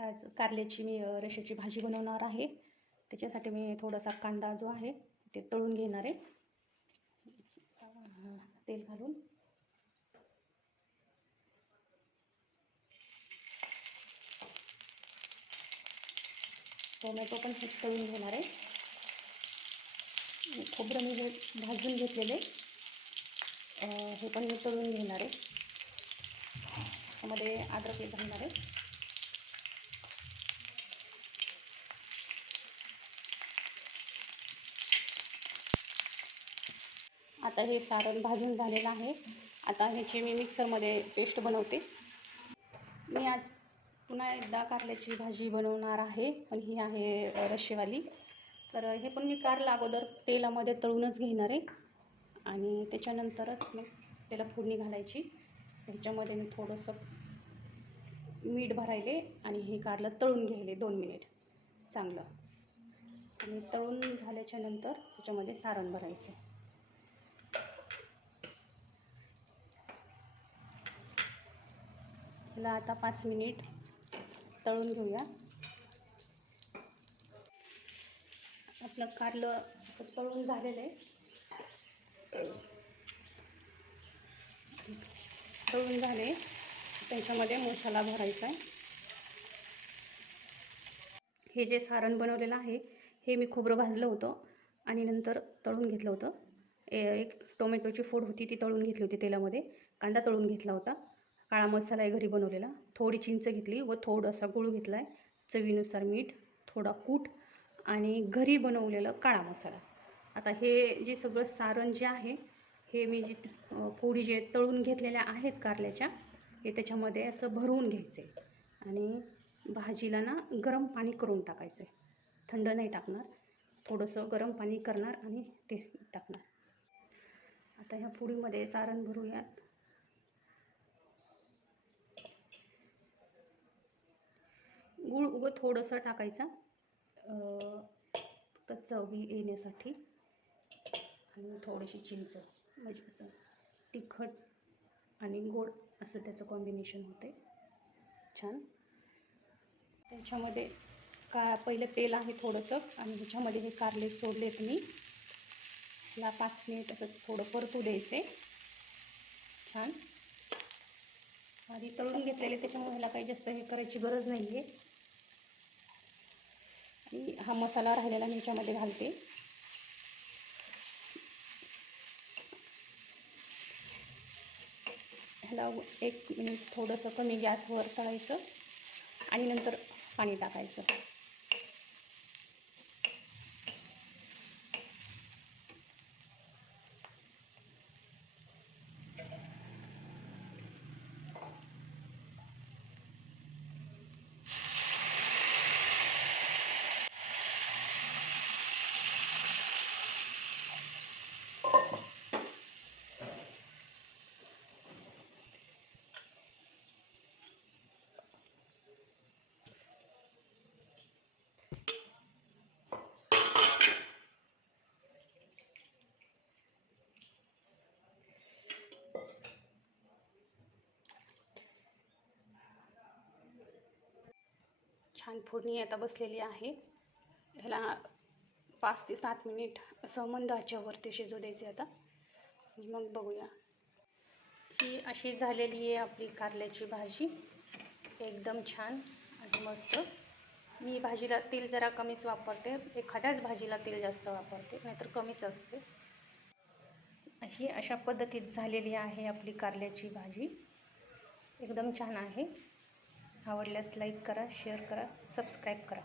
आज कारल्याची मी अ, रशाची भाजी बनवणार आहे. त्याच्यासाठी मी थोडासा कांदा जो आहे ते तळून घेणार आहे. तेल घालून. टोमॅटो पण तळून घेणार आहे. खोबरं मी भाजून घेतलेले हे पण मी तळून घेणार आहे. त्यामध्ये अद्रक घालणार आहे. आता हे सारण भाजून झालेलं आहे. आता ह्याची मी मिक्सरमध्ये पेस्ट बनवते. मी आज पुन्हा एकदा कारल्याची भाजी बनवणार आहे. पण ही आहे अ, रश्शेवाली. तर हे पण मी कारला अगोदर तेलामध्ये तळूनच घेणार आहे. आणि त्याच्यानंतरच मग त्याला फोडणी घालायची. ह्याच्यामध्ये मी थोडंसं मीठ भरायले आणि हे कारलं तळून घ्यायले दोन मिनिट. चांगलं. आणि तळून झाल्याच्यानंतर त्याच्यामध्ये सारण भरायचं. ला आता पाच मिनिट तळून घेऊया. आपलं कारलं असं तळून झालेलं आहे. तळून झाले. त्याच्यामध्ये मसाला भरायचा आहे. हे जे सारण बनवलेलं आहे हे मी खोबरं भाजलं होतं आणि नंतर तळून घेतलं होतं. ए- एक टोमॅटोची फोड होती ती तळून घेतली होती तेलामध्ये. कांदा तळून घेतला होता. काळा मसाला आहे घरी बनवलेला. थोडी चिंच घेतली व थोडासा गूळ घेतला आहे चवीनुसार मीठ थोडा कूट आणि घरी बनवलेलं काळा मसाला. आता हे जे सगळं सारण जे आहे हे मी जे पोळी जे तळून घेतलेल्या आहेत कारल्याच्या हे त्याच्यामध्ये असं भरवून घ्यायचे आणि भाजीला ना गरम पाणी करून टाकायचं आहे थंड नाही टाकणार. थोडंसं गरम पाणी करणार आणि ते टाकणार. आता ह्या पोळीमध्ये सारण भरूयात गूळ उगं थोडंसं टाकायचा. फक्त चवी येण्यासाठी आणि थोडीशी चिंच म्हणजे असं तिखट आणि गोड असं त्याचं कॉम्बिनेशन होते. छान. त्याच्यामध्ये का पहिलं तेल आहे थोडंसं आणि ह्याच्यामध्ये हे कारले सोडलेत मी. ला पाच मिनिट असं थोडं परतू द्यायचे. छान. आधी तळून घेतलेले त्याच्यामुळे ह्याला काही जास्त हे करायची गरज नाही आहे आणि हा मसाला राहिलेला मी ह्याच्यामध्ये घालते. ह्याला एक मिनिट थोडंसं कमी गॅसवर तळायचं आणि नंतर पाणी टाकायचं. छान फोडणी आता बसलेली आहे. ह्याला पाच ते सात मिनिट असं मंद आचेवरती शिजू द्यायचे आता. मग बघूया. ही अशी झालेली आहे आपली कारल्याची भाजी. एकदम छान आणि मस्त. मी भाजीला तेल जरा कमीच वापरते. एखाद्याच भाजीला तेल जास्त वापरते नाहीतर कमीच असते. अशी अशा पद्धतीत झालेली आहे आपली कारल्याची भाजी. एकदम छान आहे. आवडल्यास लाईक करा शेअर करा सबस्क्राईब करा.